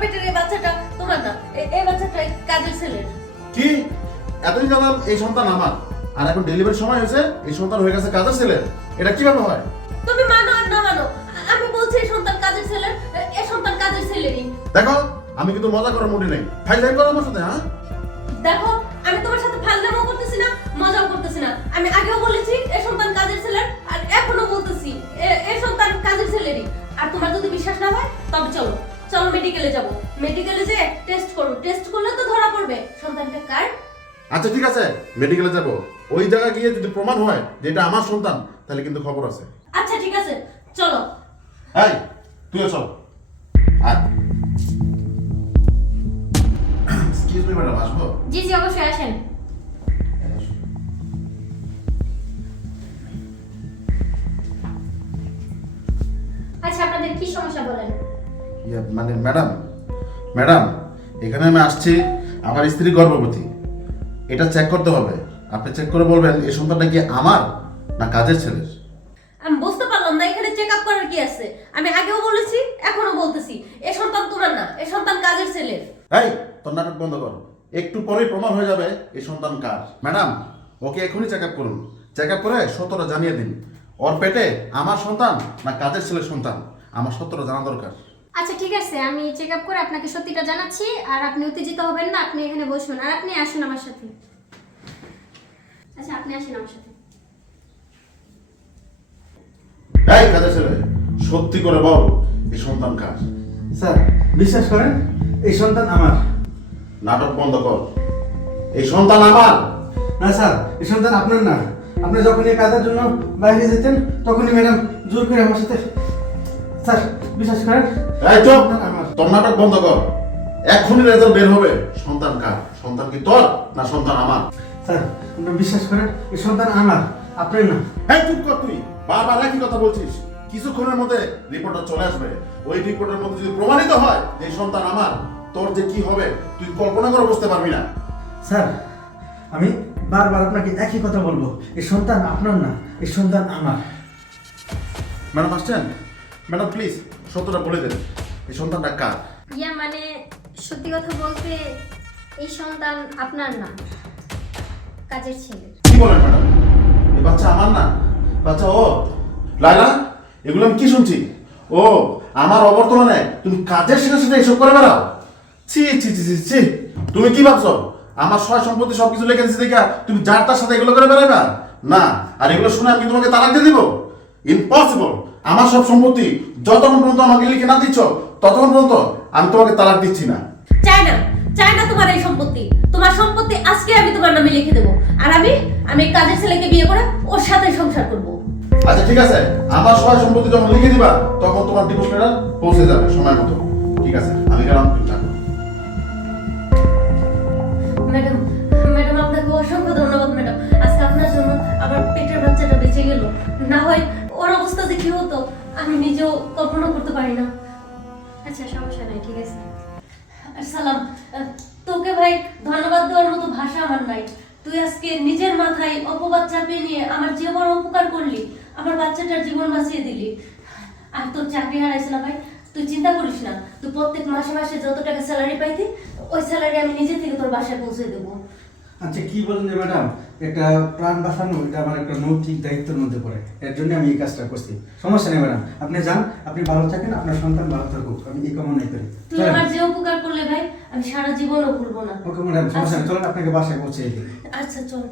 পেটের এই বাচ্চাটা তোমার না, এই বাচ্চাটা কাজের ছেলের। কি এতদিন জানলাম এই সন্তান আমার, আর এখন ডেলিভারির সময় হয়েছে এই সন্তান হয়ে গেছে কাজের ছেলের? এটা কিভাবে হয়? তুমি মানো আর না মানো, আমি বলছি এই সন্তান কাজের ছেলের, এই সন্তান কাজের ছেলেরই। দেখো আমি কিন্তু মজা করার মুডে নেই, ফাইজলামি করো আমার সাথে। হ্যাঁ দেখো আমি তোমার সাথে ফাজলামও করতেছি না, মজাও করতেছি না। আমি আগেও বলেছি এই সন্তান কাজের ছেলের, আর এখনো বলতেছি এই সন্তান কাজের ছেলেরই। আর তোমার যদি বিশ্বাস না হয় তবে চলো চলো মেডিকেলে যাব, মেডিকেলে যেয়ে টেস্ট করো, টেস্ট করলে তো ধরা পড়বে সন্তানটা কার। আচ্ছা ঠিক আছে, মেডিকেলে যাব। ওই জায়গায় গিয়ে যদি প্রমাণ হয় যে এটা আমার সন্তান, তাহলে কিন্তু খবর আছে। আচ্ছা ঠিক আছে চলো। এই তুইও চল। আয়। এক্সকিউজ মি ম্যাডাম, আসবো? জি জি অবশ্যই আসেন। আচ্ছা আপনাদের কি সমস্যা বলেন। মানে ম্যাডাম, ম্যাডাম এখানে আমি আসছি, আমার স্ত্রী গর্ভবতী, এটা চেক করতে হবে। আপনি চেক করে বলবেন এই সন্তানটা কি আমার না কাজের ছেলের। আমি বুঝতে পারলাম না এখানে চেক আপ করার কি আছে। আমি আগেও বলেছি এখনো বলতেছি এই সন্তান তোমার না, এই সন্তান কাজের ছেলের। এই তোর নাটক বন্ধ কর, একটু পরেই প্রমাণ হয়ে যাবে এই সন্তান কার। ম্যাডাম ওকে এখনই চেক আপ করুন, চেক আপ করে সত্যটা জানিয়ে দিন, ওর পেটে আমার সন্তান না কাজের ছেলের সন্তান, আমার সত্যটা জানা দরকার। আচ্ছা ঠিক আছে, আমি চেক আপ করে আপনাকে সত্যিটা জানাচ্ছি। আর আপনি উত্তেজিত হবেন না, আপনি এখানে বসুন আর আপনি আসুন আমার সাথে। আচ্ছা আপনি আসুন আমার সাথে। এই কাজের ছেলে, সত্যি করে বল এই সন্তান কার। স্যার বিশ্বাস করেন এই সন্তান আমার। নাটক বন্ধ কর, এই সন্তান আমার। না স্যার, এই সন্তান আপনার না। আপনি যখন এই কাজের জন্য বাইরে যেতেন তখনই ম্যাডাম জোর করে আমার সাথে। স্যার বিশ্বাস করেন এই চুপ, সন্তান আমার। তোর নাটক বন্ধ কর, এখনই রেজাল্ট বের হবে। সন্তান কার? সন্তান কি তোর না সন্তান আমার? স্যার আপনি বিশ্বাস করেন এই সন্তান আমার, আপনার না। এই চুপ কর, তুই বারবার একই কথা বলছিস। কিছুক্ষণের মধ্যে রিপোর্টটা চলে আসবে, ওই রিপোর্টের মধ্যে যদি প্রমাণিত হয় যে এই সন্তান আমার, তোর যে কি হবে তুই কল্পনা করে বুঝতে পারবি না। স্যার আমি বারবার আপনাকে একই কথা বলবো, এই সন্তান আপনার না, এই সন্তান আমার। ম্যাডাম আসছেন? ম্যাডাম প্লিজ সত্যটা বলে দেন, এই সন্তানটা কার? ইয়া মানে সত্যি কথা বলতে এই সন্তান আপনার না, কাজের ছেলের। কি বলেন ম্যাডাম? এই বাচ্চা আমার না, বাচ্চা ও। লাইলা, এগুলো আমি কি শুনছি? ও আমার অবর্তমানে তুমি কাজের সাথে সাথে এসব করে বেড়াও? ছি ছি ছি ছি ছি, তুমি কি ভাবছো আমার সয় সম্পত্তি সবকিছু লিখে দিচ্ছি দেখা তুমি যার তার সাথে এগুলো করে বেড়াবে? না, আর এগুলো শুনে আমি কি তোমাকে তালাক দিয়ে দিব? ইম্পসিবল। আমার সব সম্পত্তি যতক্ষণ পর্যন্ত আমাকে লিখে না দিচ্ছ ততক্ষণ পর্যন্ত আমি তোমাকে তালাক দিচ্ছি না। চাই না, চাই না তোমার এই সম্পত্তি। তোমার সম্পত্তি আজকে আমি তোমার নামে লিখে দেবো, আর আমি এই কাজের ছেলেকে বিয়ে করে ওর সাথে সংসার করবো। আচ্ছা ঠিক আছে, আমার সয় সম্পত্তি যখন লিখে দিবা তখন তোমার ডিভোর্স লেটার পৌঁছে যাবে সময় মতো। ঠিক আছে আমি গেলাম, তুমি থাকো। ম্যাডাম, ম্যাডাম আপনাকে অসংখ্য ধন্যবাদ ম্যাডাম। আজকে আপনার জন্য আমার পেটের বাচ্চাটা বেঁচে গেল, না হয় ওর অবস্থা যে কি হতো আমি নিজেও কল্পনা করতে পারি না। আচ্ছা সমস্যা নাই, ঠিক আছে। আর সালাম, তোকে ভাই ধন্যবাদ দেওয়ার মতো ভাষা আমার নাই। তুই আজকে নিজের মাথায় অপবাদ চাপিয়ে নিয়ে আমার যে বড় উপকার করলি, আমার বাচ্চাটার জীবন বাঁচিয়ে দিলি। আর তোর চাকরি হারাইছে না ভাই, তুই চিন্তা করিস না। তুই প্রত্যেক মাসে মাসে যত টাকা স্যালারি পাইতি ওই স্যালারি আমি নিজে থেকে তোর বাসায় পৌঁছে দেবো। আচ্ছা কি বলেন যে ম্যাডাম, একটা প্রাণ বাঁচানো এটা আমার একটা নৈতিক দায়িত্বের মধ্যে পড়ে, এর জন্য আমি এই কাজটা করছি। সমস্যা নেই ম্যাডাম, আপনি যান, আপনি ভালো থাকেন, আপনার সন্তান ভালো থাকুক, আমি এই কামনাই করি। তুই আমার যে উপকার করলে ভাই আমি সারা জীবনও ভুলবো না। ওকে ম্যাডাম, সমস্যা নেই, চলেন আপনাকে বাসায় পৌঁছে দিই। আচ্ছা চল।